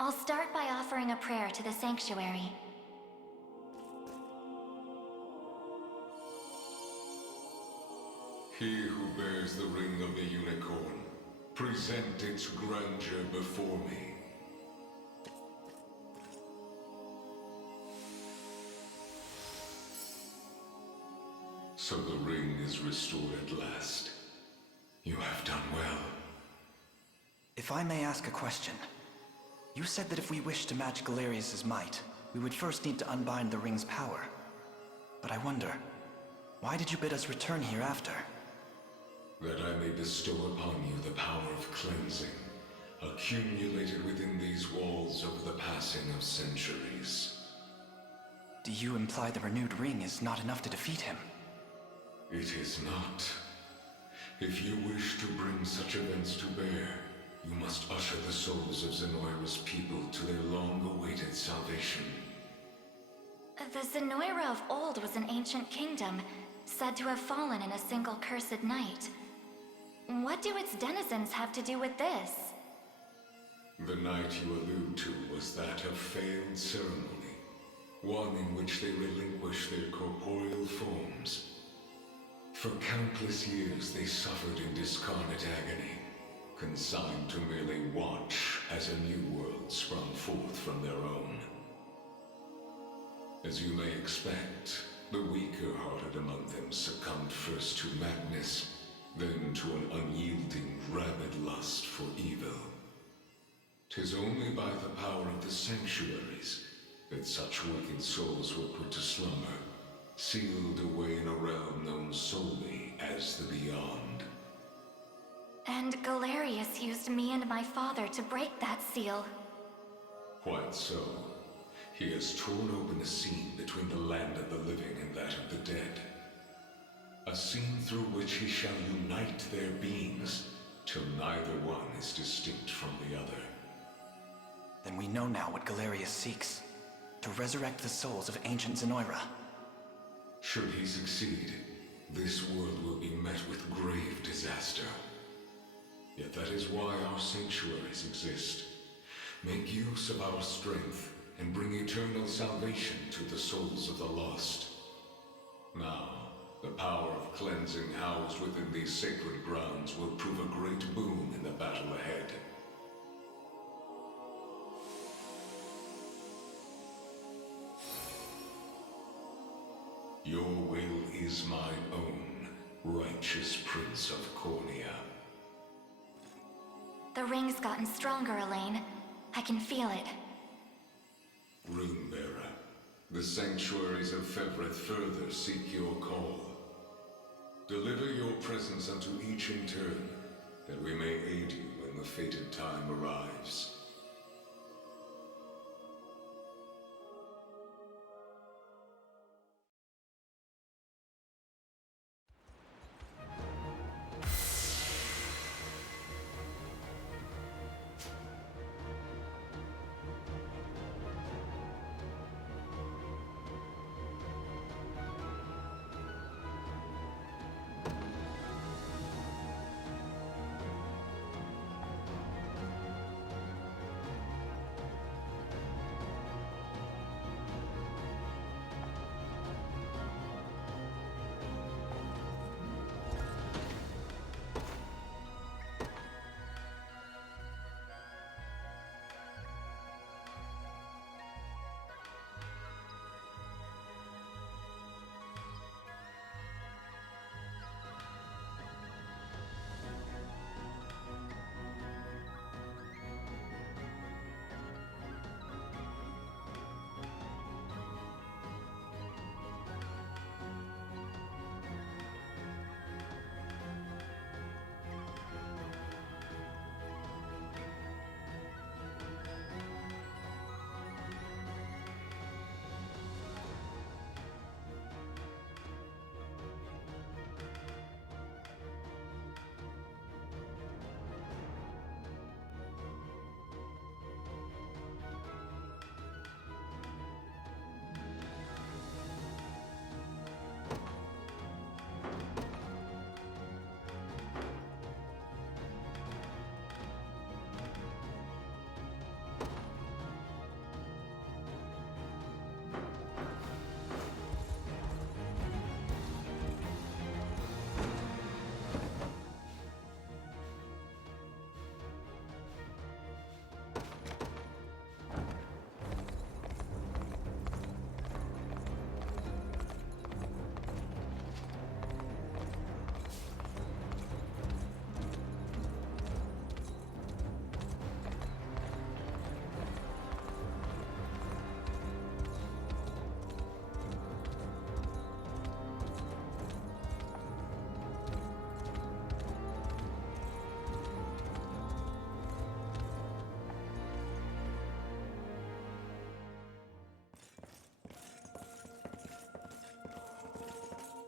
I'll start by offering a prayer to the Sanctuary. He who bears the ring of the Unicorn, present its grandeur before me. So the ring is restored at last. You have done well. If I may ask a question. You said that if we wish to match Galerius' might, we would first need to unbind the ring's power. But I wonder, why did you bid us return here after? That I may bestow upon you the power of cleansing, accumulated within these walls over the passing of centuries. Do you imply the renewed ring is not enough to defeat him? It is not. If you wish to bring such events to bear, you must usher the souls of Zenoira's people to their long-awaited salvation. The Zenoira of old was an ancient kingdom, said to have fallen in a single cursed night. What do its denizens have to do with this? The night you allude to was that of failed ceremony, one in which they relinquished their corporeal forms. For countless years they suffered in discarnate agony, consigned to merely watch as a new world sprung forth from their own. As you may expect, the weaker-hearted among them succumbed first to madness, then to an unyielding, rabid lust for evil. 'Tis only by the power of the Sanctuaries that such wicked souls were put to slumber, sealed away in a realm known solely as the Beyond. And Galerius used me and my father to break that seal. Quite so. He has torn open a seam between the land of the living and that of the dead. A seam through which he shall unite their beings, till neither one is distinct from the other. Then we know now what Galerius seeks. To resurrect the souls of ancient Zenoira. Should he succeed, this world will be met with grave disaster. Yet that is why our sanctuaries exist. Make use of our strength and bring eternal salvation to the souls of the lost. Now, the power of cleansing housed within these sacred grounds will prove a great boon in the battle ahead. Your will is mine own, righteous Prince of Cornea. The ring's gotten stronger, Elaine. I can feel it. Runebearer, the sanctuaries of Fevrith further seek your call. Deliver your presence unto each in turn, that we may aid you when the fated time arrives.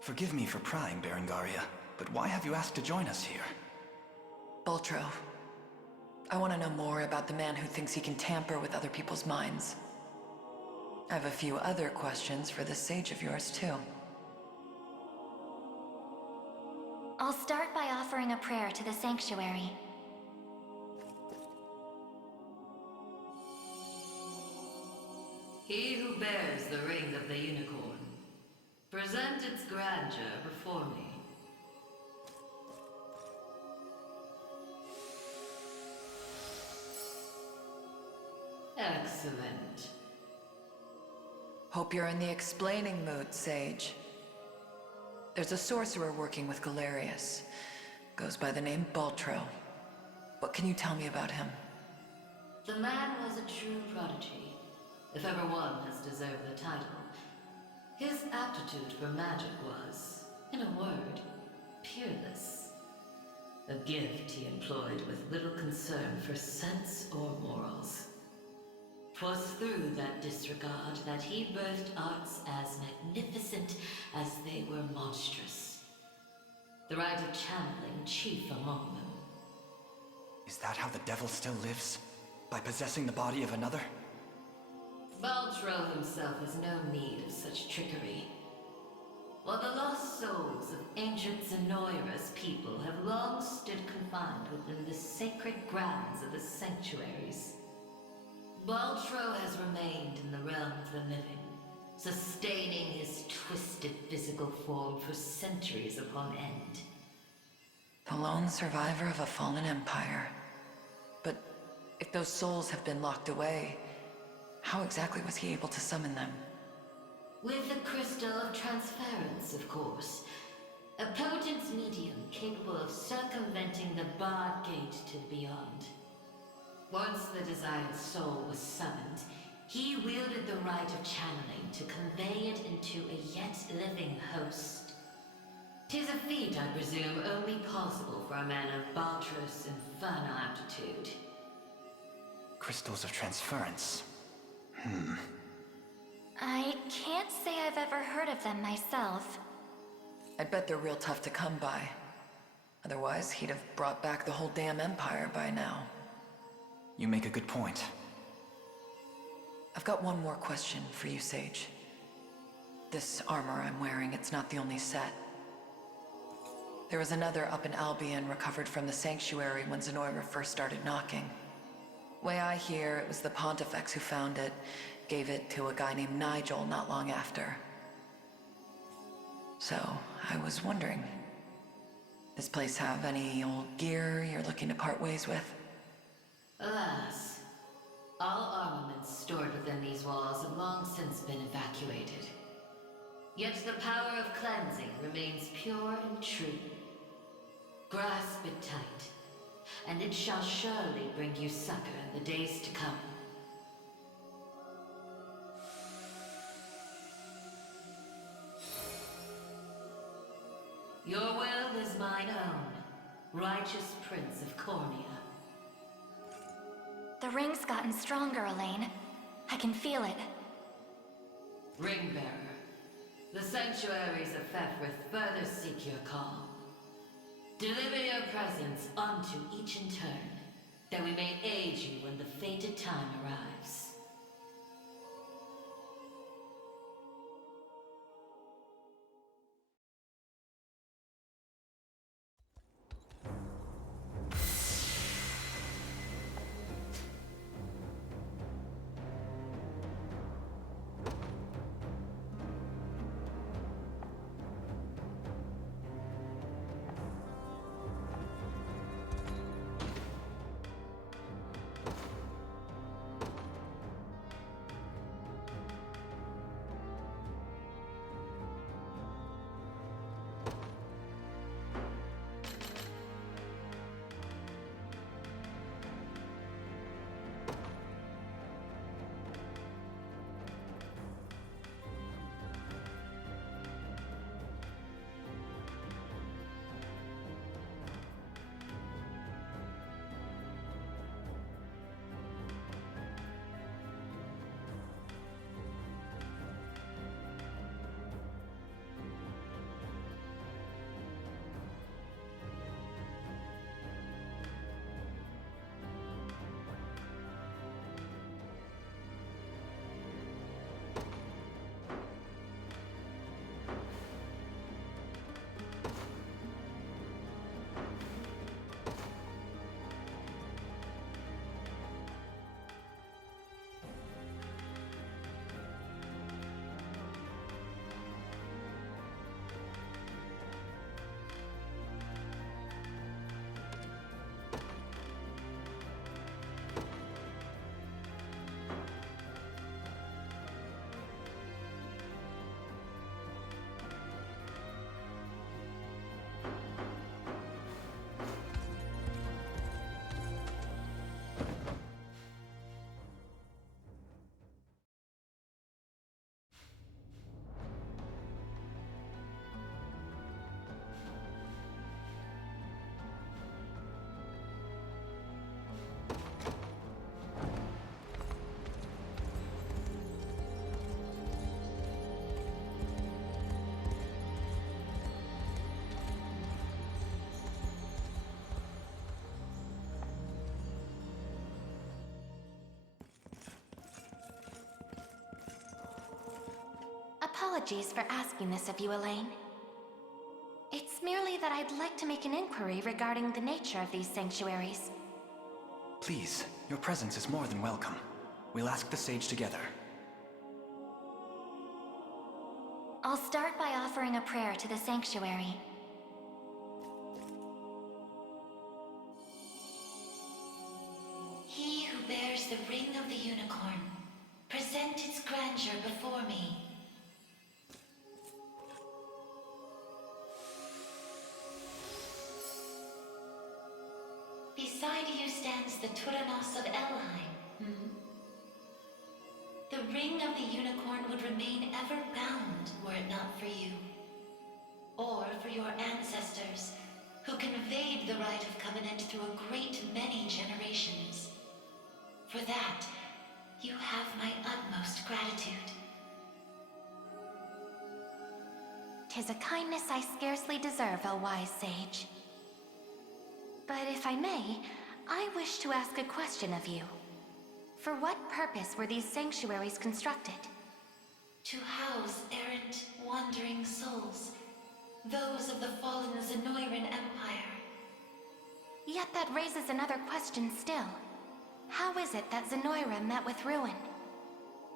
Forgive me for prying, Berengaria, but why have you asked to join us here? Baltro, I want to know more about the man who thinks he can tamper with other people's minds. I have a few other questions for this sage of yours, too. I'll start by offering a prayer to the Sanctuary. He who bears the ring of the Unicorn, present its grandeur before me. Excellent. Hope you're in the explaining mood, Sage. There's a sorcerer working with Galerius. Goes by the name Baltro. What can you tell me about him? The man was a true prodigy, if ever one has deserved the title. His aptitude for magic was, in a word, peerless. A gift he employed with little concern for sense or morals. 'Twas through that disregard that he birthed arts as magnificent as they were monstrous. The rite of channeling chief among them. Is that how the devil still lives? By possessing the body of another? Baltro himself has no need of such trickery. While the lost souls of ancient Zenoira's people have long stood confined within the sacred grounds of the Sanctuaries, Baltro has remained in the realm of the living, sustaining his twisted physical form for centuries upon end. The lone survivor of a fallen empire. But if those souls have been locked away, how exactly was he able to summon them? With the Crystal of Transference, of course. A potent medium capable of circumventing the barred gate to the beyond. Once the desired soul was summoned, he wielded the rite of channeling to convey it into a yet living host. 'Tis a feat, I presume, only possible for a man of Baltro's infernal aptitude. Crystals of transference. I can't say I've ever heard of them myself. I bet they're real tough to come by. Otherwise, he'd have brought back the whole damn empire by now. You make a good point. I've got one more question for you, Sage. This armor I'm wearing, it's not the only set. There was another up in Albion recovered from the Sanctuary when Zenoira first started knocking. Way I hear, it was the Pontifex who found it, gave it to a guy named Nigel not long after. So, I was wondering, this place have any old gear you're looking to part ways with? Alas, all armaments stored within these walls have long since been evacuated. Yet the power of cleansing remains pure and true. Grasp it tight, and it shall surely bring you succor in the days to come. Your will is mine own, righteous Prince of Cornea. The ring's gotten stronger, Elaine. I can feel it. Ringbearer, the Sanctuaries of Fefrith further seek your call. Deliver your presence unto each in turn, that we may aid you when the fated time arrives. Apologies for asking this of you, Elaine. It's merely that I'd like to make an inquiry regarding the nature of these sanctuaries. Please, your presence is more than welcome. We'll ask the sage together. I'll start by offering a prayer to the sanctuary. He who bears the ring of the unicorn, present its grandeur before me. Beside you stands the Turanos of Elheim. The ring of the unicorn would remain ever bound were it not for you. Or for your ancestors, who conveyed the rite of covenant through a great many generations. For that, you have my utmost gratitude. 'Tis a kindness I scarcely deserve, O wise sage. But if I may, I wish to ask a question of you. For what purpose were these sanctuaries constructed? To house errant, wandering souls, those of the fallen Zenoiran Empire. Yet that raises another question still. How is it that Zenoira met with ruin?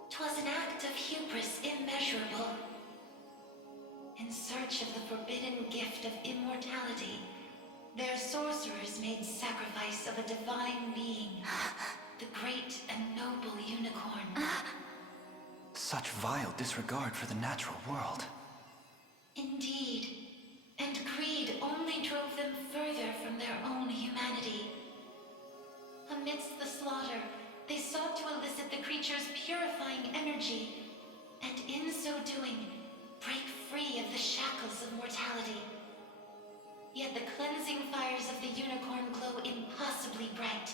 'Twas an act of hubris immeasurable. In search of the forbidden gift of immortality, their sorcerers made sacrifice of a divine being, the great and noble unicorn. Such vile disregard for the natural world. Indeed, and greed only drove them further from their own humanity. Amidst the slaughter, they sought to elicit the creature's purifying energy, and in so doing, break free of the shackles of mortality. Yet the cleansing fires of the unicorn glow impossibly bright,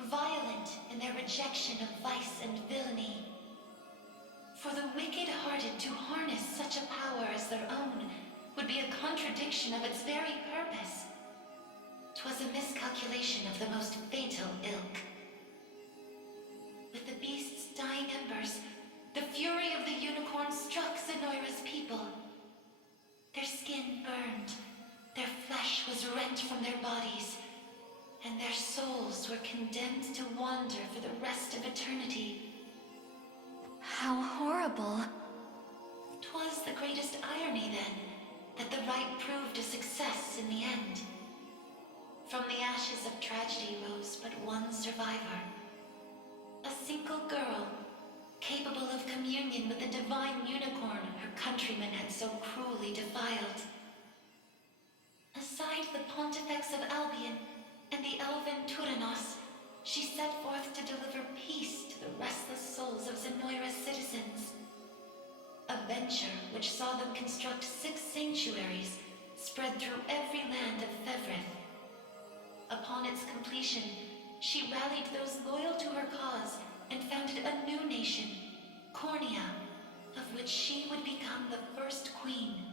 violent in their rejection of vice and villainy. For the wicked-hearted to harness such a power as their own would be a contradiction of its very purpose. 'Twas a miscalculation of the most fatal ilk. With the beast's dying embers, the fury of the unicorn struck Zenoira's people. Their skin burned, their flesh was rent from their bodies, and their souls were condemned to wander for the rest of eternity. How horrible. 'Twas the greatest irony, then, that the rite proved a success in the end. From the ashes of tragedy rose but one survivor. A single girl, capable of communion with the divine unicorn her countrymen had so cruelly defiled. Aside the Pontifex of Albion and the elven Turanos, she set forth to deliver peace to the restless souls of Zenoira's citizens. A venture which saw them construct 6 sanctuaries spread through every land of Fevrith. Upon its completion, she rallied those loyal to her cause and founded a new nation, Cornea, of which she would become the first queen.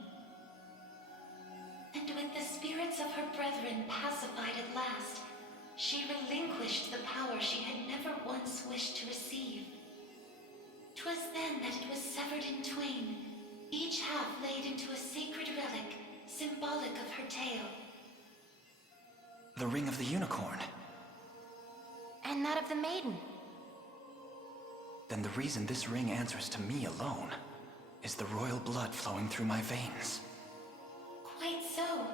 And with the spirits of her brethren pacified at last, she relinquished the power she had never once wished to receive. 'Twas then that it was severed in twain, each half laid into a sacred relic, symbolic of her tale. The ring of the unicorn. And that of the maiden. Then the reason this ring answers to me alone is the royal blood flowing through my veins. Quite so.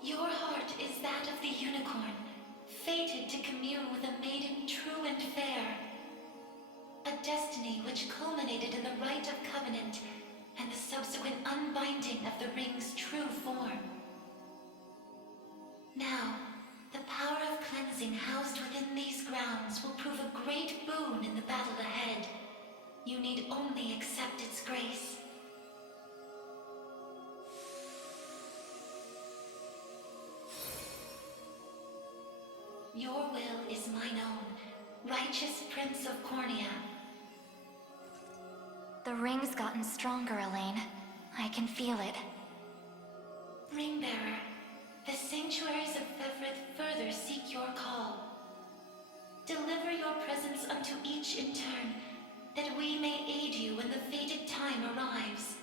Your heart is that of the unicorn, fated to commune with a maiden true and fair. A destiny which culminated in the rite of covenant and the subsequent unbinding of the ring's true form. Now, the power of cleansing housed within these grounds will prove a great boon in the battle ahead. You need only accept its grace. Your will is mine own, righteous Prince of Cornea. The ring's gotten stronger, Elaine. I can feel it. Ringbearer, the sanctuaries of Fevrith further seek your call. Deliver your presence unto each in turn, that we may aid you when the fated time arrives.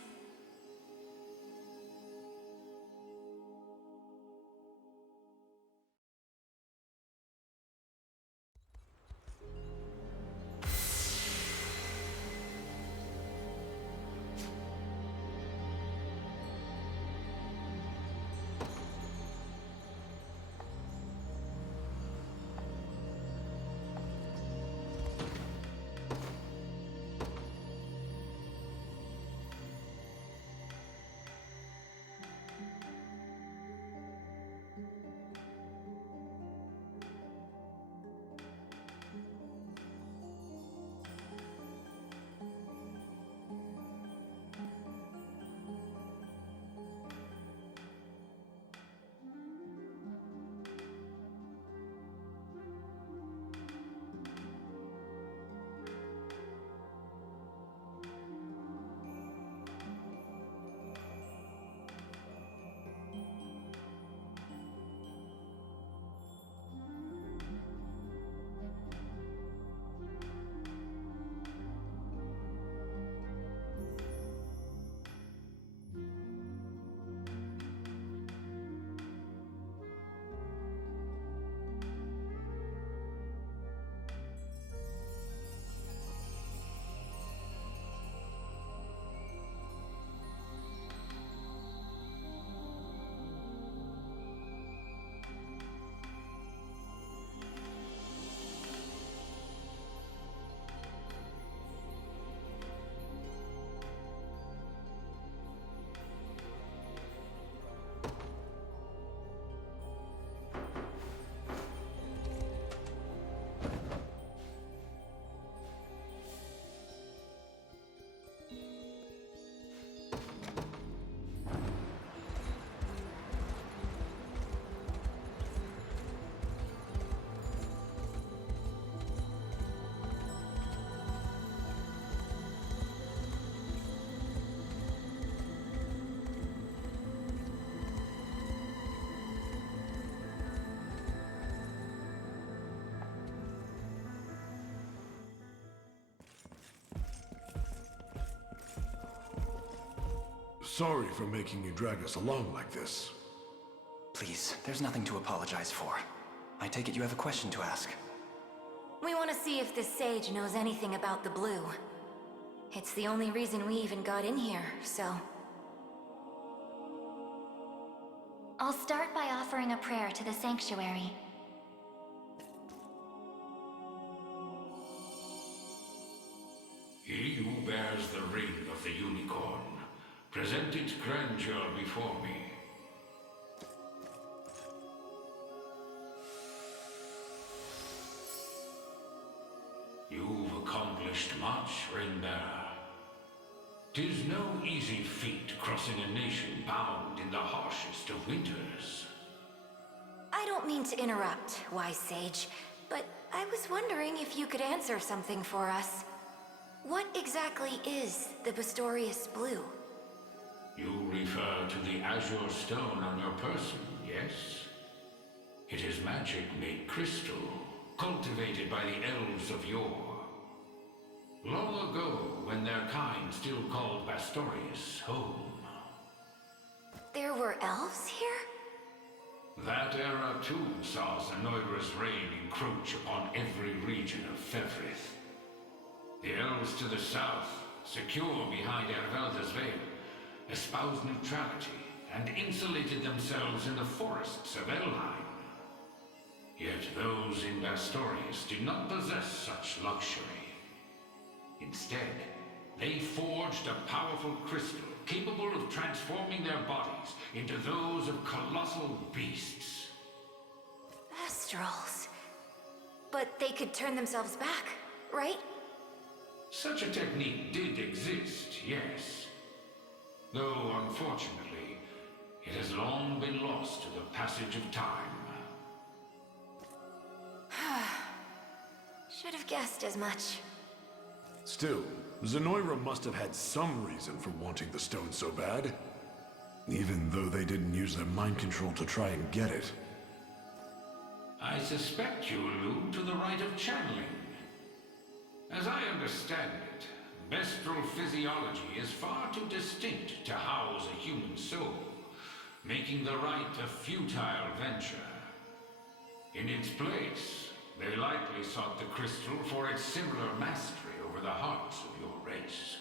Sorry for making you drag us along like this. Please, there's nothing to apologize for. I take it you have a question to ask. We want to see if this sage knows anything about the blue. It's the only reason we even got in here, so... I'll start by offering a prayer to the Sanctuary. He who bears the ring of the Unicorn, present its grandeur before me. You've accomplished much, Ring-bearer. 'Tis no easy feat crossing a nation bound in the harshest of winters. I don't mean to interrupt, wise sage, but I was wondering if you could answer something for us. What exactly is the Bastorius Blue? You refer to the azure stone on your person, yes? It is magic made crystal, cultivated by the elves of yore. Long ago, when their kind still called Bastorius home. There were elves here? That era too saw Zenoira's reign encroach upon every region of Fevrith. The elves to the south, secure behind Ervelda's veil, espoused neutrality and insulated themselves in the forests of Elheim. Yet those in Bastorius did not possess such luxury. Instead, they forged a powerful crystal capable of transforming their bodies into those of colossal beasts. Astrals. But they could turn themselves back, right? Such a technique did exist, yes. Though, unfortunately, it has long been lost to the passage of time. Should have guessed as much. Still, Zenoira must have had some reason for wanting the stone so bad. Even though they didn't use their mind control to try and get it. I suspect you allude to the rite of channeling. As I understand it, Bestral physiology is far too distinct to house a human soul, making the rite a futile venture. In its place, they likely sought the crystal for its similar mastery over the hearts of your race.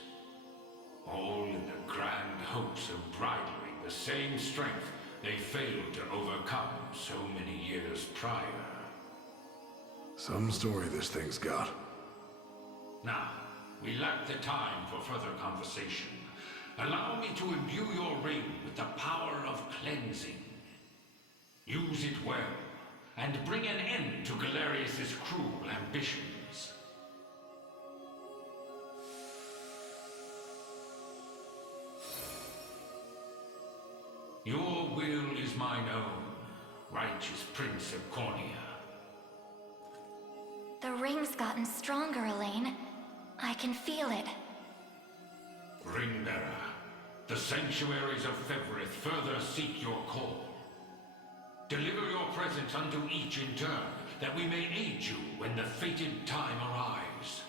All in the grand hopes of bridling the same strength they failed to overcome so many years prior. Some story this thing's got. Now, we lack the time for further conversation. Allow me to imbue your ring with the power of cleansing. Use it well, and bring an end to Galerius's cruel ambitions. Your will is mine own, righteous Prince of Cornea. The ring's gotten stronger, Elaine. I can feel it. Ringbearer, the Sanctuaries of Fevrith further seek your call. Deliver your presence unto each in turn, that we may aid you when the fated time arrives.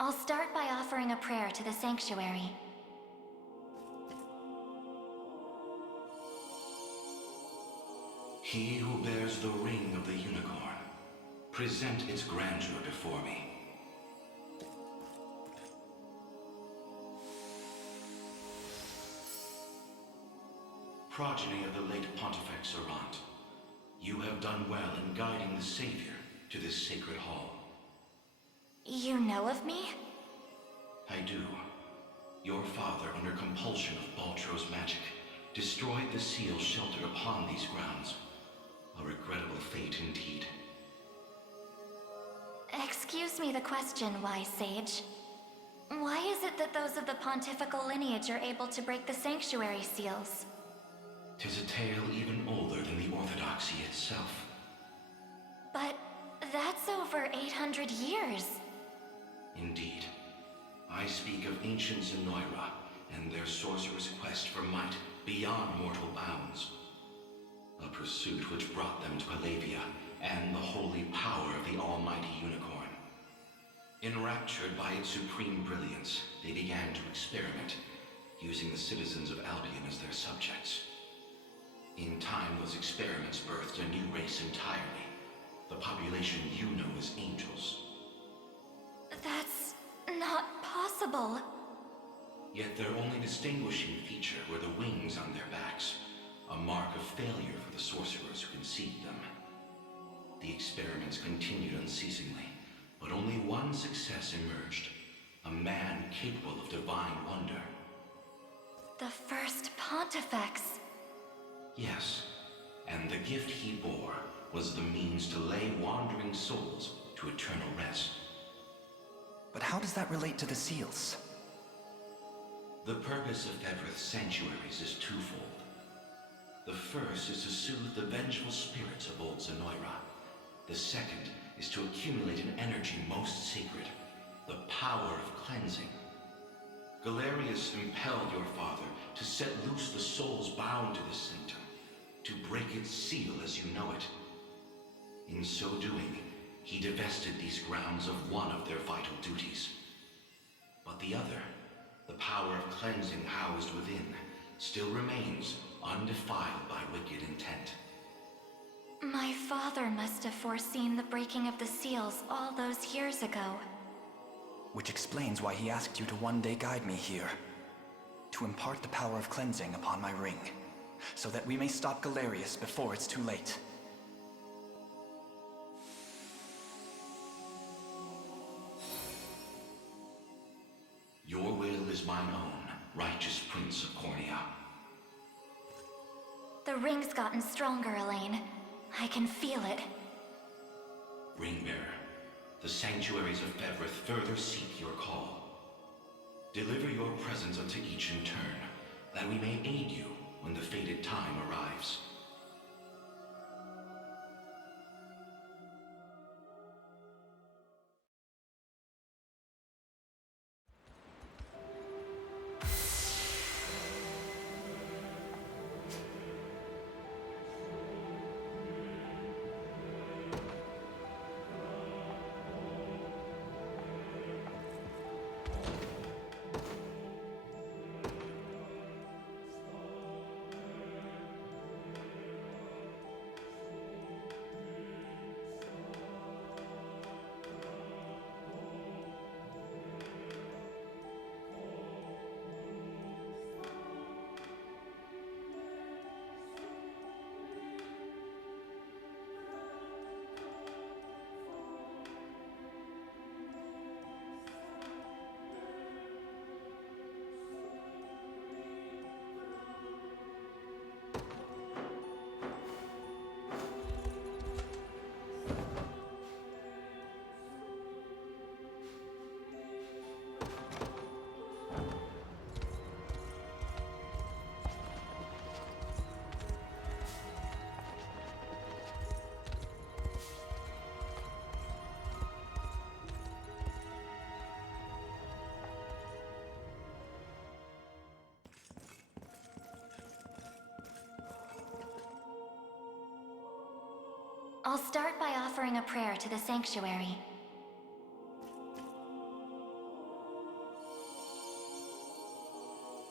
I'll start by offering a prayer to the Sanctuary. He who bears the ring of the Unicorn, present its grandeur before me. Progeny of the late Pontifex Errant, you have done well in guiding the Savior to this sacred hall. You know of me? I do. Your father, under compulsion of Baltro's magic, destroyed the seal sheltered upon these grounds. A regrettable fate indeed. Excuse me the question, wise sage. Why is it that those of the pontifical lineage are able to break the sanctuary seals? 'Tis a tale even older than the Orthodoxy itself. But that's over 800 years. Indeed. I speak of ancient Zenoira and their sorcerer's quest for might beyond mortal bounds. A pursuit which brought them to Palavia and the holy power of the almighty Unicorn. Enraptured by its supreme brilliance, they began to experiment, using the citizens of Albion as their subjects. In time, those experiments birthed a new race entirely. The population you know as angels. That's not possible. Yet their only distinguishing feature were the wings on their backs, a mark of failure for the sorcerers who conceived them. The experiments continued unceasingly, but only one success emerged. A man capable of divine wonder. The first Pontifex. Yes, and the gift he bore was the means to lay wandering souls to eternal rest. But how does that relate to the seals? The purpose of Fevri's Sanctuaries is twofold. The first is to soothe the vengeful spirits of old Zenoira. The second is to accumulate an energy most sacred, the power of cleansing. Galerius impelled your father to set loose the souls bound to this sanctum, to break its seal as you know it. In so doing, he divested these grounds of one of their vital duties. But the other, the power of cleansing housed within, still remains undefiled by wicked intent. My father must have foreseen the breaking of the seals all those years ago. Which explains why he asked you to one day guide me here. To impart the power of cleansing upon my ring, so that we may stop Galerius before it's too late. Your will is mine own, righteous Prince of Cornea. The ring's gotten stronger, Elaine. I can feel it. Ringbearer, the sanctuaries of Fevric further seek your call. Deliver your presence unto each in turn, that we may aid you when the fated time arrives. I'll start by offering a prayer to the Sanctuary.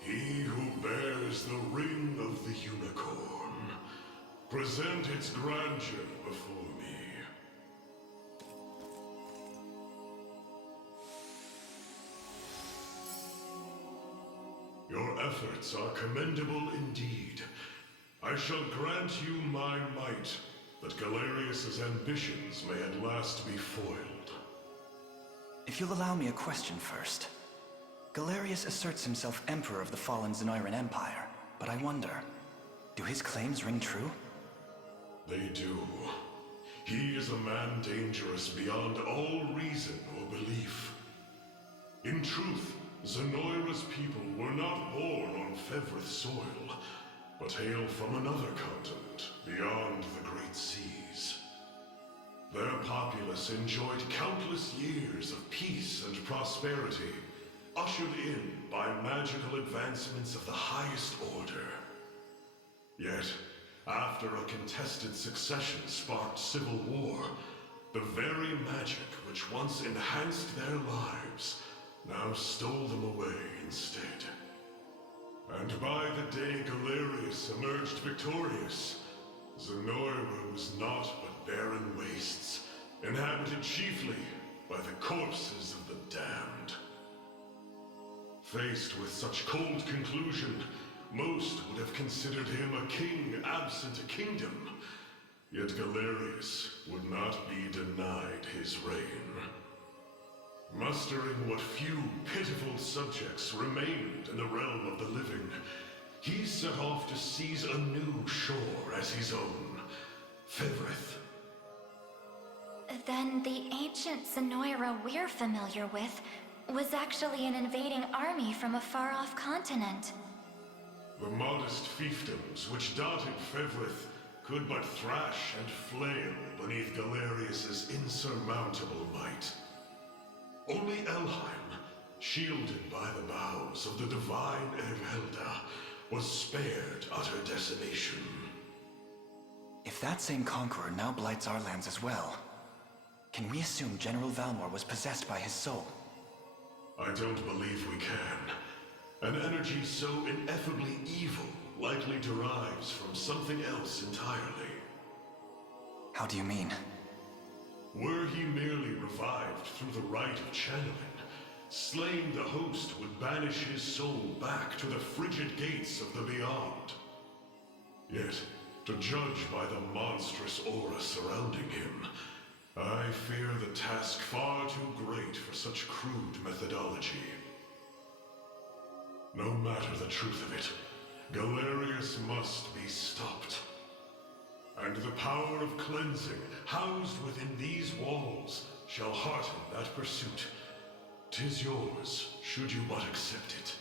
He who bears the ring of the Unicorn, present its grandeur before me. Your efforts are commendable indeed. I shall grant you my might, that Galerius's ambitions may at last be foiled. If you'll allow me a question first. Galerius asserts himself Emperor of the fallen Zenoiran Empire, but I wonder, do his claims ring true? They do. He is a man dangerous beyond all reason or belief. In truth, Zenoira's people were not born on Fevrith soil, but hail from another continent beyond the great seas. Their populace enjoyed countless years of peace and prosperity, ushered in by magical advancements of the highest order. Yet, after a contested succession sparked civil war, the very magic which once enhanced their lives now stole them away instead. And by the day Galerius emerged victorious, Zenoira was naught but barren wastes, inhabited chiefly by the corpses of the damned. Faced with such cold conclusion, most would have considered him a king absent a kingdom. Yet Galerius would not be denied his reign. Mustering what few pitiful subjects remained in the realm of the living, he set off to seize a new shore as his own, Fevrith. Then the ancient Zenoira we're familiar with was actually an invading army from a far-off continent. The modest fiefdoms which dotted Fevrith could but thrash and flail beneath Galerius's insurmountable might. Only Elheim, shielded by the boughs of the divine Erhelda, was spared utter decimation. If that same conqueror now blights our lands as well, can we assume General Valmor was possessed by his soul? I don't believe we can. An energy so ineffably evil likely derives from something else entirely. How do you mean? Were he merely revived through the rite of channeling, slaying the host would banish his soul back to the frigid gates of the Beyond. Yet, to judge by the monstrous aura surrounding him, I fear the task far too great for such crude methodology. No matter the truth of it, Galerius must be stopped. And the power of cleansing housed within these walls shall hearten that pursuit. 'Tis yours, should you but accept it.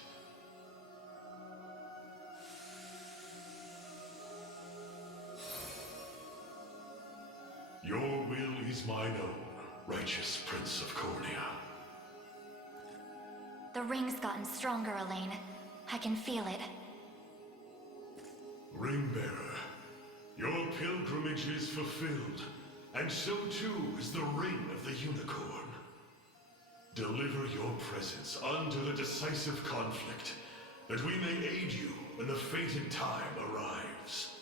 Your will is mine own, righteous Prince of Cornea. The ring's gotten stronger, Elaine. I can feel it. Ringbearer, your pilgrimage is fulfilled, and so too is the ring of the Unicorn. Deliver your presence unto the decisive conflict, that we may aid you when the fated time arrives.